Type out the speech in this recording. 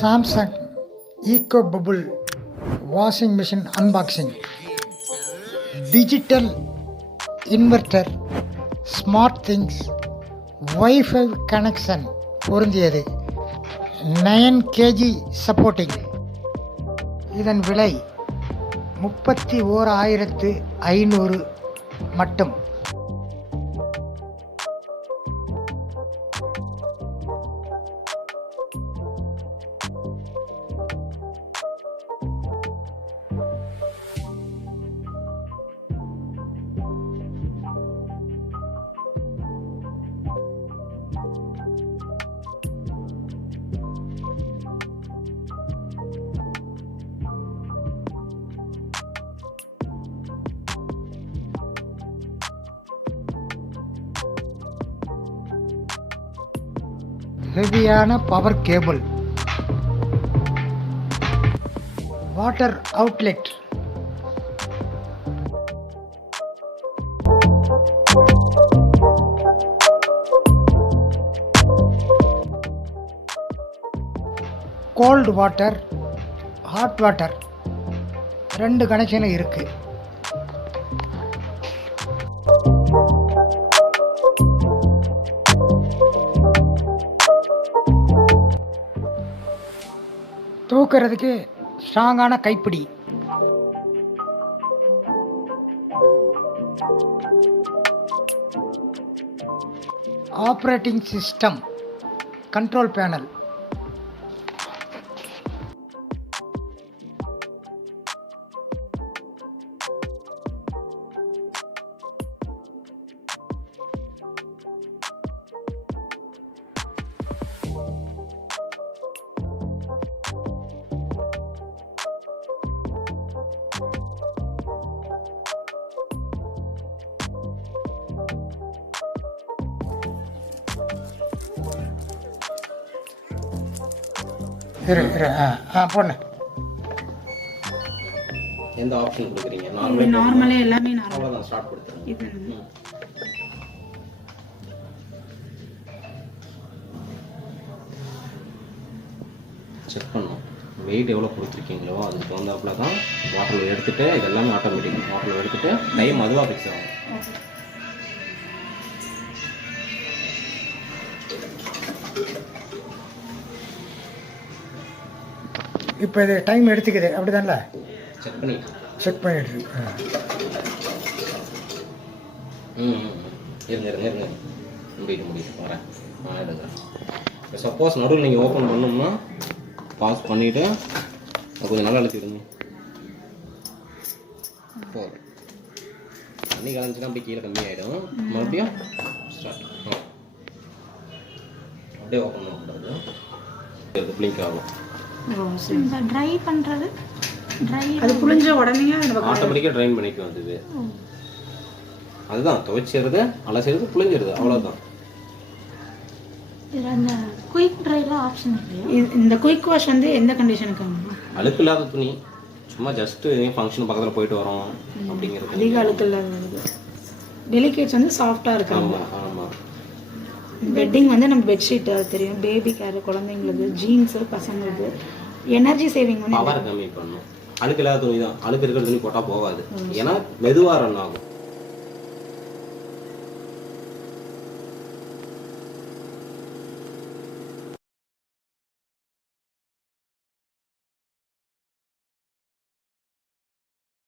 Samsung eco bubble washing machine unboxing. Digital inverter, smart things, wifi connection பொருந்தியது. 9 kg சப்போர்ட்டிங். இதன் விலை 31,500 மட்டும். ஹெவியான power cable, water outlet, cold water, hot water 2 கனெக்ஷனும் இருக்குது. தூக்கிறதுக்கு ஸ்ட்ராங்கான கைப்பிடி. Operating system control panel. பொண்ணு எந்த ஆப்ஷன் கொடுக்குறீங்க? நார்மலே எல்லாமே அவ்வளோதான். ஸ்டார்ட் கொடுத்துருங்க. செக் பண்ணணும். வெயிட் எவ்வளோ கொடுத்துருக்கீங்களோ அதுக்கு தகுந்தாப்புல தான் வாட்டரில் எடுத்துகிட்டு இது எல்லாமே ஆட்டோமேட்டிக் வாட்டரில் எடுத்துகிட்டு டைம் அதுவாக ஃபிக்ஸ் ஆகும். இப்போ இது டைம் எடுத்துக்குது அப்படி தானே? செக் பண்ணிட்டு இருங்க முடியுது வரேன். எடுங்க. சப்போஸ் நடுவில் நீங்கள் ஓப்பன் பண்ணோம்னா பாஸ் பண்ணிவிட்டு கொஞ்சம் நல்லா அழுத்திடுங்க. போதும். தண்ணி கலந்துச்சுன்னா அப்படியே கீழே கம்மியாகிடும். மறுபடியும் ஸ்டார்ட். அப்படியே ஓப்பன் பண்ணக்கூடாது. பிளிங்க் ஆகும். ட்ரை பண்றது அது புளிஞ்ச உடனே ஆட்டோமேட்டிக்காக ட்ரைன் பண்ணிக்கும். அது அதுதான் துவைச்சிடுறது, அலசிடுறது, புளிஞ்சிடுது, அவ்வளோதான். இந்த குயிக் ட்ரைல ஆப்ஷன் இல்லையா? இந்த குயிக் வாஷ் வந்து எந்த கண்டிஷனுக்கு? அழுக்கு இல்லாத துணி, சும்மா ஜஸ்ட் ஃபங்க்ஷன் பக்கத்தில் போயிட்டு வரோம் அப்படிங்கிறது. அதிக அழுக்கு இல்லாத டெலிகேட்ஸ் வந்து சாஃப்டாக இருக்காங்க. ஆமாம். பெட்டிங் வந்து நம்ம பெட்ஷீட் அது தெரியும், பேபி கேர், குழந்தைங்களுக்கு, ஜீன்ஸு, பசங்களுக்கு. எனர்ஜி சேவிங் வந்து பவர் கம்மி பண்ணும். அழுக்கு இல்லாத துணி தான். அழுக்கு இருக்கிற துணி போட்டால் போகாது. ஏன்னா மெதுவாக ரன் ஆகும்.